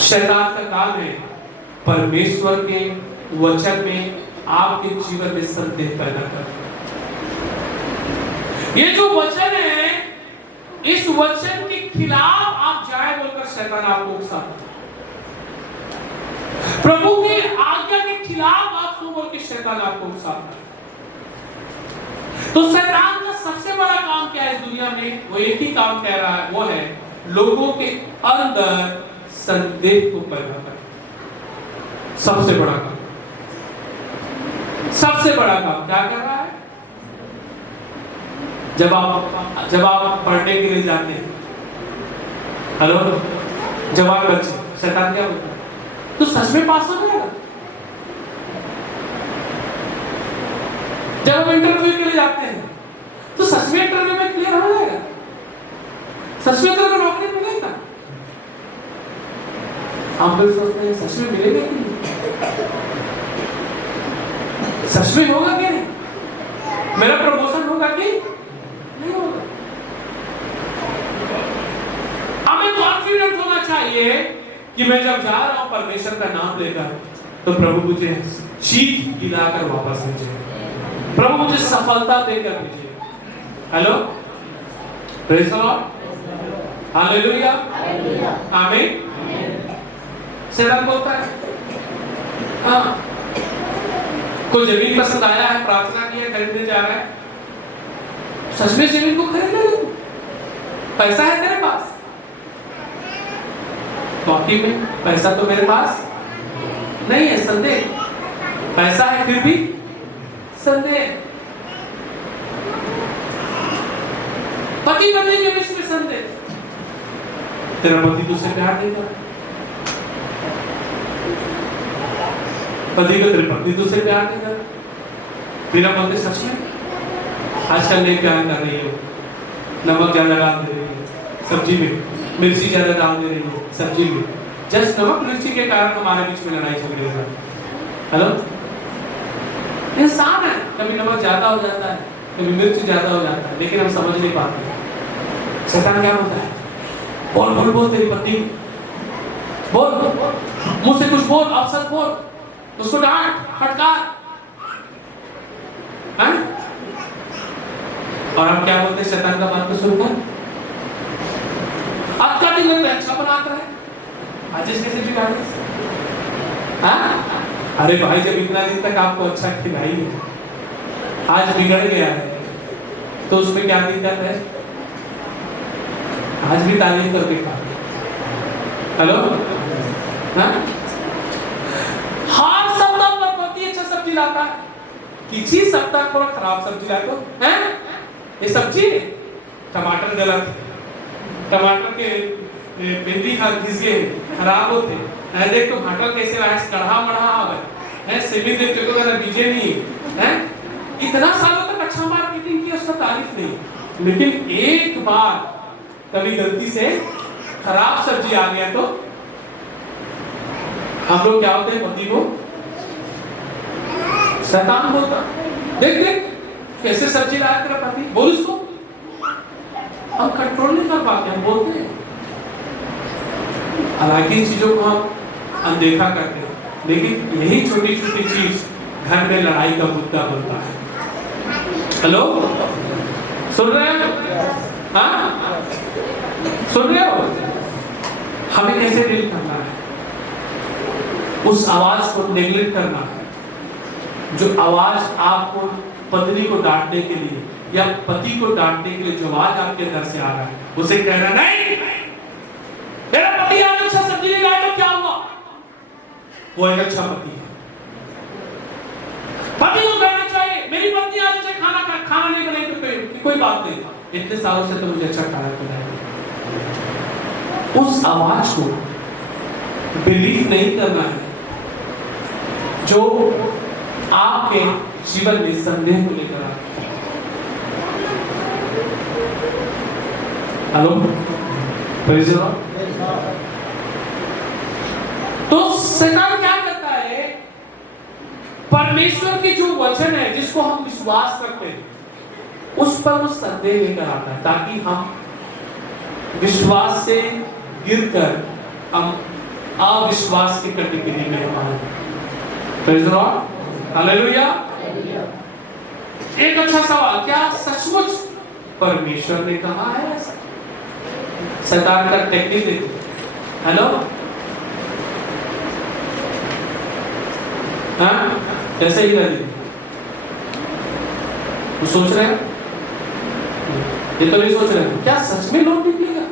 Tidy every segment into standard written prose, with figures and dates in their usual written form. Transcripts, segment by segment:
शैतान का काम है परमेश्वर के वचन में आपके जीवन में संदेह पैदा करना। ये जो वचन है, इस वचन के खिलाफ आप जाए बोलकर शैतान आपको उकसाता है। प्रभु की आज्ञा के खिलाफ आप सुनो बोल के शैतान आपको उकसाता है। तो शैतान का सबसे बड़ा काम क्या है इस दुनिया में? वो एक ही काम कह रहा है, वो है लोगों के अंदर संदेह को पैदा करना। सबसे बड़ा काम, सबसे बड़ा काम क्या कर रहा है? जब आप पढ़ने के लिए जाते हैं, हेलो जवान बच्चे, शैतान क्या बोलता है? तो सच में पास हो जाएगा। जब हम इंटरव्यू के लिए जाते हैं तो सच में इंटरव्यू में क्लियर हो जाएगा, सच में तो नौकरी मिलेगा। आप लोग सोचते हैं सच में मिलेगा कि नहीं, सच में होगा कि नहीं, मेरा प्रमोशन होगा कि नहीं होगा। हमें कॉन्फिडेंट होना चाहिए कि मैं जब जा रहा हूं परमेश्वर का नाम लेकर, तो प्रभु मुझे जीत दिलाकर वापस भेजे, प्रभु मुझे सफलता देकर भेजे। Hello, praise the Lord, hallelujah, आमीन। शैतान बोलता है, हाँ, कोई जमीन पसंद आया है, प्रार्थना की है, खरीदने जा रहा है, सच में जमीन को खरीद ले, पैसा है तेरे पास? वाकई में पैसा तो मेरे पास नहीं है, संदेह। पैसा है फिर भी संदेह। पति पत्नी के बीच में संदेह। तेरा पति तुझसे प्यार नहीं करता, पति को तेरी पत्नी तुझसे प्यार नहीं करता। बिना पति सच में आजकल नहीं प्यार कर रही हो, नमक ज्यादा डाल दे रही है सब्जी में, मिर्ची ज्यादा डाल दे रही है सब्जी में, जस्ट नमक मिर्ची के कारण हमारे बीच में लड़ाई झगड़े हो जाते। हेलो, इंसान है, कभी नमक ज्यादा हो जाता है, कभी मिर्च ज्यादा हो जाता है, लेकिन हम समझ नहीं पाते। शैतान क्या बोलता है? बोल बोल बोल, तेरी पत्नी बोल, मुझसे कुछ बोल, अफसर बोल, उसको डांट फटकार। और हम क्या बोलते हैं शैतान का बात को सुनकर? आज का दिन में अच्छा बनाता है, आज कैसे बिगाड़े? हाँ, अरे भाई, जब इतना दिन तक आपको अच्छा खिलाई है, आज बिगड़ गया है, तो उसमें क्या दिक्कत है? आज भी तारीफ करके खा। हेलो, हाँ? हर सप्ताह पर पति अच्छा सब्जी लाता है, किसी सप्ताह पर खराब सब्जी लाता है। ये सब्जी टमाटर गलत है, टमाटर के भिंडी घिसे खराब होते हैं, देख तो भाटा कैसे आया, कढ़ा मढ़ा है, सेवी देख तो कहना बीजे नहीं है। इतना सालों तक अच्छा मार्केटिंग की, उसका तारीफ नहीं, लेकिन एक बार कभी गलती से खराब सब्जी आ गया तो हम लोग क्या होते हैं? पति को शैतान बोलता, देख देख कैसे सब्जी लाया तेरा पति, बोल उसको। हम कंट्रोल नहीं कर पाते, हम बोलते हैं, हालांकि इन चीजों को हम अनदेखा करते हैं, लेकिन यही छोटी छोटी चीज घर में लड़ाई का मुद्दा बनता है। हेलो, सुन रहे हो? हाँ, सुन रहे हो? हमें कैसे डील करना है? उस आवाज को नेगलेक्ट करना है, जो आवाज आपको पत्नी को डांटने के लिए या पति को डांटने के लिए जो आवाज आपके अंदर से आ रहा है, उसे कहना नहीं, तेरा पति आज अच्छा सब्जी नहीं लाया तो क्या हुआ? वो एक अच्छा पति है। पति को कहना चाहिए, मेरी पत्नी आज अच्छा खाना नहीं बनाई तो कोई बात नहीं, इतने सालों से तो मुझे अच्छा खाना खिलाया। उस आवाज को बिलीव नहीं करना है जो आपके जीवन में संदेह को लेकर आता है। Hello, praise the Lord. तो शैतान क्या करता है? परमेश्वर की जो वचन है जिसको हम विश्वास करते हैं उस पर वो संदेह लेकर आता है, ताकि हम विश्वास से गिरकर हम अविश्वास की कैटेगरी में हम। Praise the Lord, hallelujah. एक अच्छा सवाल, क्या सचमुच परमेश्वर ने कहा है ऐसा? शैतान का टेक्निक देखो। हेलो, हाँ कैसे ही कर तो सोच रहे हैं, ये तो नहीं सोच रहे हैं क्या सच में लोग निकलेगा,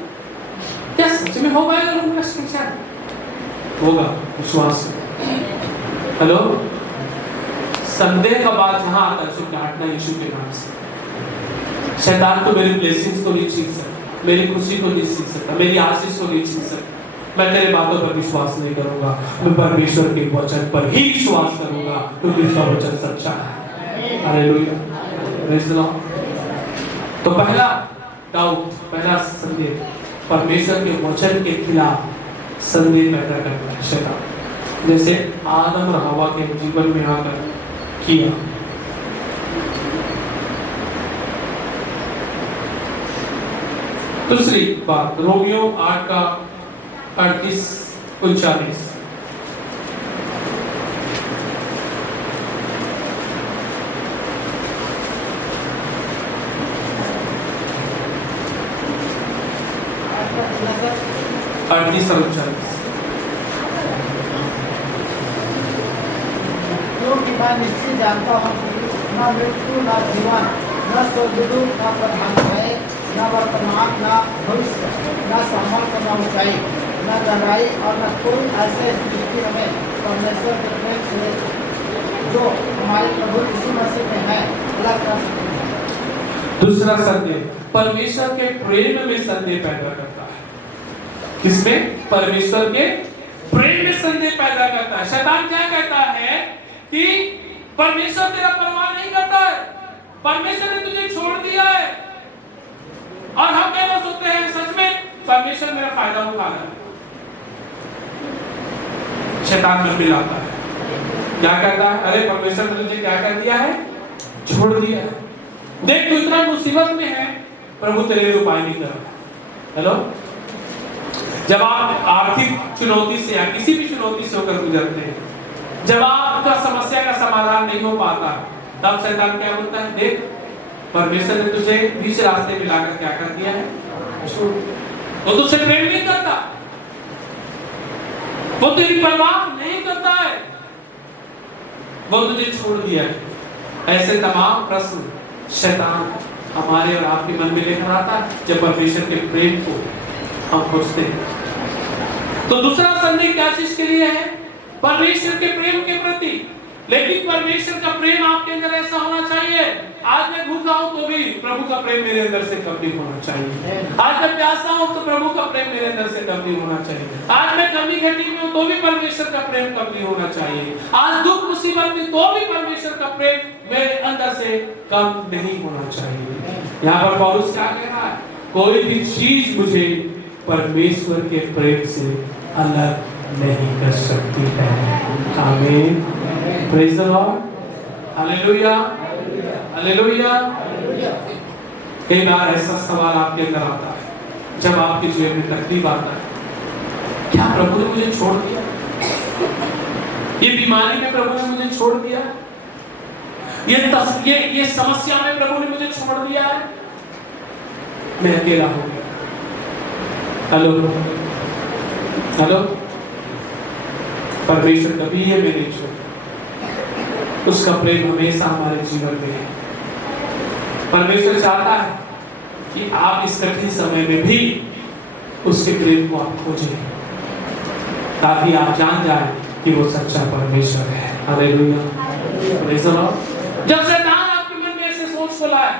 क्या सच में हो पाएगा लोगों का शिक्षा? होगा विश्वास से। हेलो, संदेह का बात जहां आता है उसको काटना यीशु के नाम से। शैतान तो मेरी ब्लेसिंग्स को नहीं छीन सकता, मेरी खुशी को नहीं छीन सकता, मेरी आशीष को नहीं छीन सकता। मैं तेरे बातों पर विश्वास नहीं करूंगा, मैं परमेश्वर के वचन पर ही विश्वास करूंगा क्योंकि उसका वचन सच्चा है। Hallelujah, praise the Lord. तो पहला डाउट, पहला संदेह परमेश्वर के वचन के खिलाफ संदेह पैदा करता है शैतान, जैसे आदम और हवा के जीवन में आकर किया। दूसरी बात, रोमियो 8 का 38-39। क्योंकि मैं निश्चय जानता हूँ न मृत्यु न जीवन न स्वर्गदूत न प्रधान है न वर्तमान न भविष्य न सामर्थ्य न ऊंचाई न गहराई और न कोई ऐसे सृष्टि में परमेश्वर के प्रेम से जो हमारे प्रभु यीशु मसीह में है अलग कर सकते हैं। दूसरा संदेह परमेश्वर के प्रेम में संदेह पैदा करता है। किसमें? परमेश्वर के प्रेम में संदेह पैदा करता है। शैतान क्या कहता है कि परमेश्वर तेरा परवाह नहीं करता है, परमेश्वर ने तुझे छोड़ दिया है। और हम क्या सोचते हैं सच में परमेश्वर मेरा फायदा उठा रहा है। शैतान मन में लाता है, क्या कहता है? अरे परमेश्वर ने तुझे क्या कर दिया है? छोड़ दिया है। देख तू इतना मुसीबत में है, प्रभु तेरे लिए उपाय नहीं कर रहा। हेलो, जब आप आर्थिक चुनौती से या किसी भी चुनौती से होकर गुजरते हैं, जब आपका समस्या का समाधान नहीं हो पाता, तब शैतान क्या बोलता है? देख परमेश्वर ने तुझे बीच रास्ते में लाकर क्या कर दिया है? वो तुझसे प्रेम नहीं करता, वो तेरी परवाह नहीं करता है, वो तुझे छोड़ दिया है। ऐसे तमाम प्रश्न शैतान हमारे और आपके मन में लेकर आता है जब परमेश्वर के प्रेम को हम खोजते हैं। तो दूसरा संदेह क्या चीज के लिए है? परमेश्वर के प्रेम के प्रति। लेकिन परमेश्वर का प्रेम आपके अंदर ऐसा होना चाहिए, आज मैं भूखा हूं तो भी प्रभु का प्रेम मेरे अंदर से कम नहीं होना चाहिए। आज मैं प्यासा हूं तो प्रभु का प्रेम मेरे अंदर से कम नहीं होना चाहिए। आज मैं कमी घटी में हूं तो भी परमेश्वर का प्रेम कम नहीं होना चाहिए। आज दुख मुसीबत में तो भी परमेश्वर का प्रेम मेरे अंदर से कम नहीं होना चाहिए। यहाँ पर पौलुस क्या कह रहा है? कोई भी चीज मुझे परमेश्वर के प्रेम से अलग नहीं कर सकती है। आमीन, praise the Lord, hallelujah, hallelujah. कई बार ऐसा सवाल आपके अंदर आता है जब आपके जीवन में तकलीफ आता है, क्या प्रभु ने मुझे छोड़ दिया? ये बीमारी में प्रभु ने मुझे छोड़ दिया? ये समस्या में प्रभु ने मुझे छोड़ दिया है? मैं अकेला हो गया। हेलो, हेलो, परमेश्वर कभी है मेरे छोड़, उसका प्रेम हमेशा हमारे जीवन में है। परमेश्वर चाहता है कि आप इस कठिन समय में भी उसके प्रेम को आप खोजें, ताकि आप जान जाएं कि वो सच्चा परमेश्वर है। Hallelujah, praise the Lord. जब शैतान आपके मन में ऐसे सोच को लाए,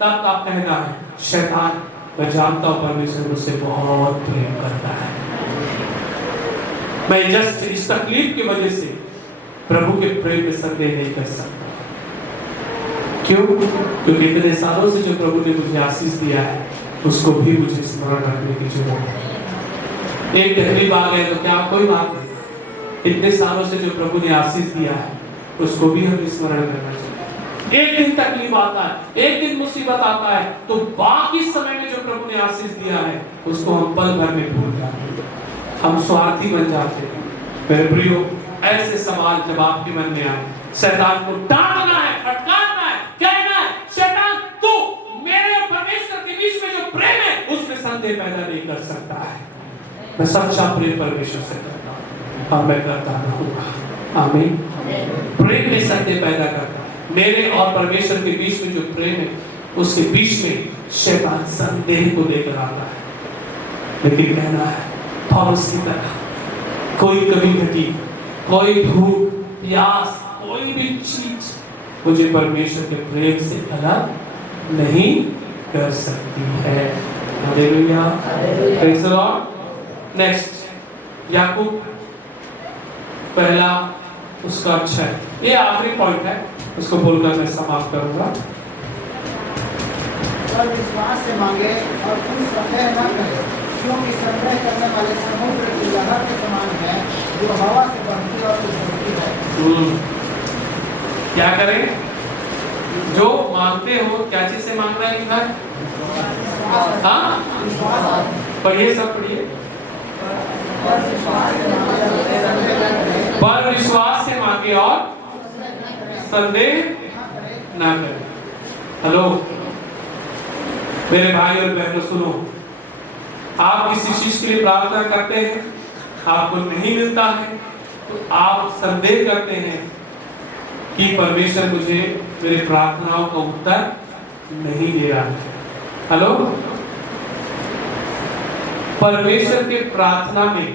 तब आप कहना है, शैतान मैं जानता हूं परमेश्वर मुझसे बहुत प्रेम करता है, मैं जस्ट इस तकलीफ की वजह से प्रभु के प्रेम में संदेह नहीं कर सकता। क्यों? क्योंकि इतने सालों से जो प्रभु ने मुझे आशीष दिया है उसको भी मुझे स्मरण रखने की जरूरत है। एक तकलीफ आ गए तो क्या कोई बात नहीं, इतने सालों से जो प्रभु ने आशीष दिया है उसको भी हमें स्मरण करना चाहिए। एक दिन तकलीफ आता है, एक दिन मुसीबत आता है, तो बाकी समय में जो प्रभु ने आशीष दिया है उसको हम पल भर में भूल जाते हैं। हम स्वार्थी बन जाते हैं। मेरे प्रियो, ऐसे सवाल जब आपके मन में आए, शैतान को डांटना है, फटकारना है, कहना है, शैतान तू मेरे और परमेश्वर के बीच में जो प्रेम है उसमें संदेह पैदा नहीं कर सकता है। मैं सच्चा प्रेम परमेश्वर से करता हूं और मैं करता रहूंगा। आमीन। प्रेम में संदेह पैदा करता है। मेरे और परमेश्वर के बीच में जो प्रेम है उसके बीच में शैतान संदेह को लेकर आता है। लेकिन कहना है पौलुस की तरह, कोई कभी घटी, कोई भूख प्यास, कोई भी चीज मुझे परमेश्वर के प्रेम से अलग नहीं कर सकती है। Hallelujah, praise the Lord. Next, याकूब पहला उसका 6, ये आखिरी पॉइंट है, उसको बोलकर मैं समाप्त करूंगा। और विश्वास से मांगे और कुछ संदेह न करे, क्योंकि संदेह करने वाले समुद्र की लहर के समान है, जो हवा से बढ़ती और उछलती है। क्या करें? जो मांगते हो, क्या चीज से मांगना है इधर? हाँ, पढ़िए, सब पढ़िए। पर विश्वास से मांगे और संदेह ना करें। हेलो मेरे भाई और बहनों, सुनो, आप किसी चीज के लिए प्रार्थना करते हैं, आपको नहीं मिलता है, तो आप संदेह करते हैं कि परमेश्वर मुझे मेरे प्रार्थनाओं का उत्तर नहीं दे रहा है। हेलो, परमेश्वर के प्रार्थना में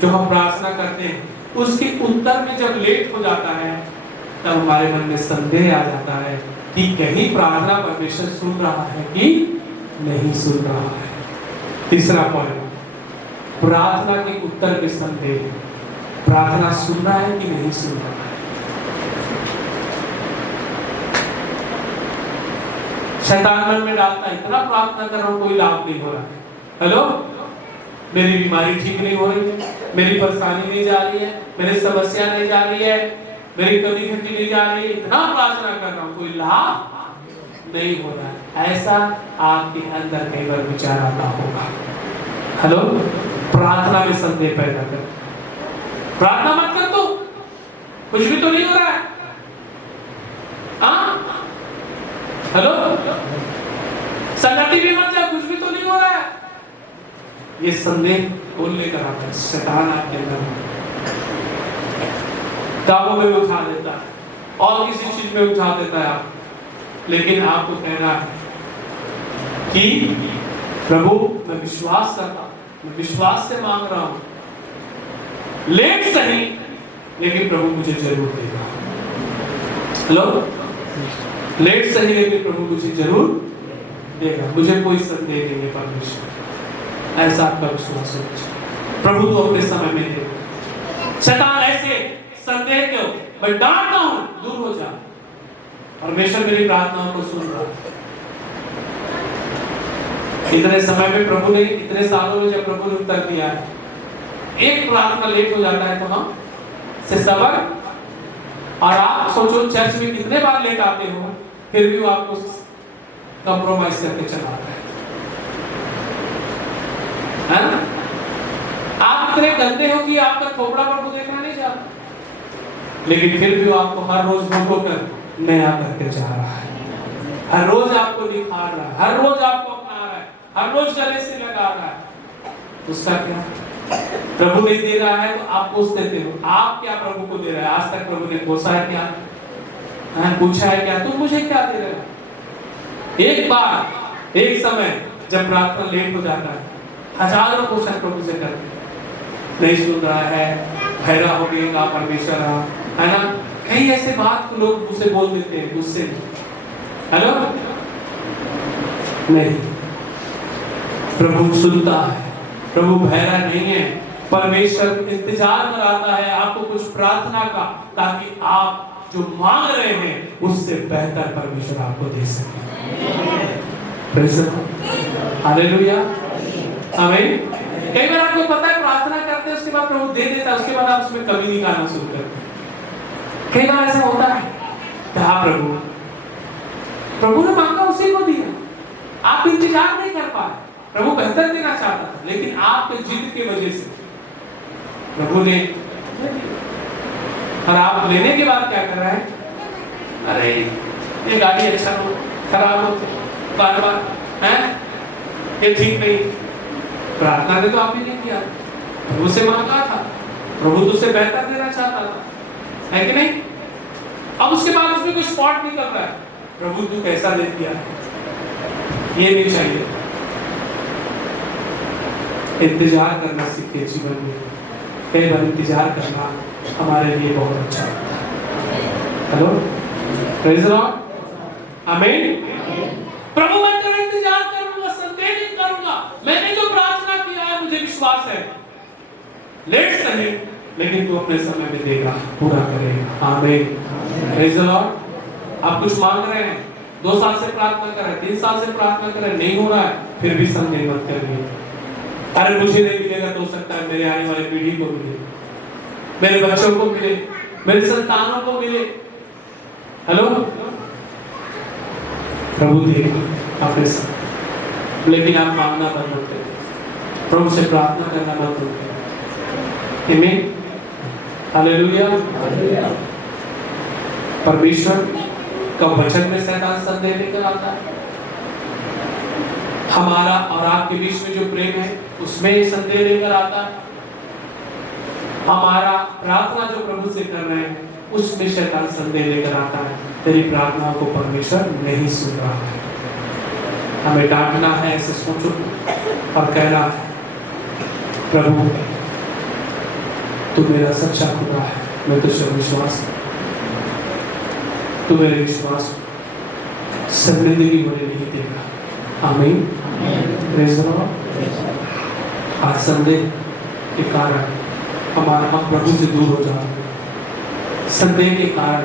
जो हम प्रार्थना करते हैं उसके उत्तर में जब लेट हो जाता है तब हमारे मन में संदेह आ जाता है कि कहीं प्रार्थना परमेश्वर सुन रहा है कि नहीं सुन रहा है। तीसरा पॉइंट, प्रार्थना के उत्तर में संदेह, प्रार्थना सुन रहा है कि नहीं सुन रहा है। शैतान मन में डालता है, इतना प्रार्थना कर रहा हूं कोई लाभ नहीं हो रहा है। हेलो, मेरी बीमारी ठीक नहीं हो रही है, मेरी परेशानी नहीं जा रही है, मेरी समस्या नहीं जा रही है, मेरी कमी घटी नहीं जा रही है, इतना प्रार्थना कर रहा हूं कोई लाभ नहीं हो रहा है। ऐसा आपके अंदर कई बार विचार आता होगा। हेलो, प्रार्थना में संदेह पैदा कर, प्रार्थना मत कर, तो कुछ भी तो नहीं हो रहा है। हाँ, हेलो, संगति भी मत जा, कुछ भी तो नहीं हो रहा है। ये संदेह कौन लेकर आता है? शैतान आपके अंदर कामों में उठा देता है और किसी चीज में उठा देता है आप। लेकिन आपको कहना है कि प्रभु मैं विश्वास करता हूं, मैं विश्वास से मांग रहा हूं, लेट सही लेकिन प्रभु मुझे जरूर देगा। हेलो, लेट सही लेकिन प्रभु मुझे जरूर देगा, मुझे कोई संदेह नहीं है परमेश्वर। ऐसा आपका विश्वास हो, प्रभु तो अपने समय में देगा। शैतान ऐसे संदेह क्यों? मैं डांटता हूं, दूर हो जा, परमेश्वर मेरी प्रार्थनाओं को सुन रहा है। इतने समय में प्रभु ने, इतने सालों में जब प्रभु ने उत्तर दिया है, एक प्रार्थना लेट हो जाता है तो हम से सबर। और आप सोचो चर्च में कितने बार लेट आते हो, फिर भी वो आपको कंप्रोमाइज करके चलाता है ना? आप इतने गंदे हो कि आपका खोपड़ा प्रभु देखना नहीं चाहता, लेकिन फिर भी वो आपको हर रोज भूखो कर नया करके जा रहा है, हर रोज आपको निखार रहा है, हर रोज आपको अपना रहा है, हर रोज गले से लगा रहा है। उसका क्या? प्रभु नहीं दे रहा है तो आप पूछ देते हो, आप क्या प्रभु को दे रहे हैं? आज तक प्रभु ने पूछा है क्या? पूछा है क्या तुम मुझे क्या दे रहे हो? एक बार, एक समय जब प्रार्थना लेट हो जाता है, हजारों क्वेश्चन प्रभु से करते, नहीं सुन रहा है, भैरा हो गया परमेश्वर, है ना? कई ऐसे बात को लोग मुझसे बोल देते हैं गुस्से में। हेलो, नहीं, प्रभु सुनता है, प्रभु भैरा नहीं है। परमेश्वर इंतजार कराता है आपको कुछ प्रार्थना का, ताकि आप जो मांग रहे हैं उससे बेहतर परमेश्वर आपको दे सके। प्रेज़ द लॉर्ड, हालेलुया, आमीन। कई बार आपको पता है प्रार्थना करते हैं, उसके बाद प्रभु दे देता है, उसके बाद आप उसमें कमी निकालना शुरू करते हैं। कई बार ऐसा होता है, कहा प्रभु ने मांगा उसी को दिया, आप इंतजार नहीं कर पाए। प्रभु बेहतर देना चाहता था, लेकिन आपके जिद की वजह से प्रभु ने, और आप लेने के बाद क्या कर रहे हैं? अरे ये गाड़ी अच्छा हो, खराब हो, बार बार है, ये ठीक नहीं। प्रार्थना ने तो आपने नहीं किया, प्रभु से मांगा था, प्रभु तुझसे बेहतर देना चाहता था, है कि नहीं? अब उसके बाद उसमें कोई स्पॉट नहीं कर रहा है, प्रभु तू कैसा दे दिया, ये नहीं चाहिए। इंतजार करना सीखे जीवन में, कई बार इंतजार करना हमारे लिए बहुत अच्छा होता है। हेलो, प्रेज़ द लॉर्ड, आमीन। प्रभु मैं तेरा इंतजार करूंगा, संदेह नहीं करूंगा, मैंने जो प्रार्थना किया है मुझे विश्वास है, लेट सही लेकिन तू अपने समय में देगा, पूरा करेगा। आमीन, प्रेज़ द लॉर्ड। आप कुछ मांग रहे हैं, 2 साल से प्रार्थना कर रहे हैं, 3 साल से प्रार्थना कर रहे हैं, नहीं हो रहा है, फिर भी संदेह मत करिए। अरे मुझे नहीं मिलेगा तो हो सकता है मेरे आने वाली पीढ़ी को मिले, मेरे बच्चों को मिले, मेरे संतानों को मिले। हेलो, प्रभु देगा अपने साथ, लेकिन आप मांगना बंद मत करिए, प्रभु से प्रार्थना करना बंद मत करिए। आमीन, हालेलुया। परमेश्वर का वचन में शैतान संदेह लेकर आता है, हमारा और आपके बीच में जो प्रेम है उसमें संदेह लेकर आता है, हमारा प्रार्थना जो प्रभु से कर रहे हैं उसमें शैतान संदेह लेकर आता है। तेरी प्रार्थना को परमेश्वर नहीं सुन रहा है। हमें डांटना है, ऐसे सोचो और कहना है, प्रभु तू मेरा सच्चा खुदा है, मैं तुझसे विश्वास करता हूं, तू मेरे विश्वास समृद्धि होने नहीं देगा। आमीन, प्रेज़ द लॉर्ड। आज संदेह के कारण हम प्रभु से दूर हो जाते हैं, संदेह के कारण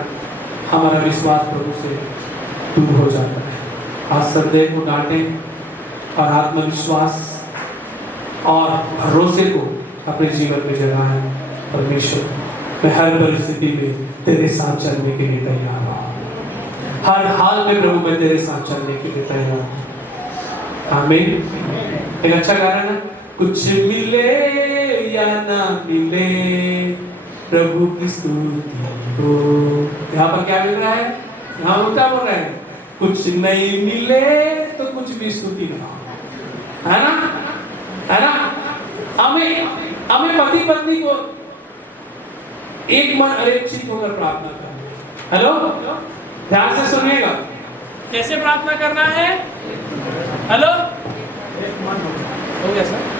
हमारा विश्वास प्रभु से दूर हो जाता है। आज संदेह को डांटें और आत्मविश्वास और भरोसे को अपने जीवन में जगाएं। परमेश्वर, मैं हर परिस्थिति में तेरे साथ चलने के लिए तैयार हूँ, हर हाल में प्रभु मैं तेरे साथ चलने के लिए तैयार हूँ। आमीन। एक अच्छा गाना ना, कुछ मिले या ना मिले प्रभु की स्तुति हो। यहाँ पर क्या मिल रहा है? यहाँ पर क्या बोल रहे हैं? कुछ नहीं मिले तो कुछ भी स्तुति ना, है ना, है ना। हमें पति पत्नी को एक मन अरेक्षित होकर प्रार्थना करना। हेलो, ध्यान से सुनिएगा, कैसे प्रार्थना करना है? हेलो, एक मन हो गया सर।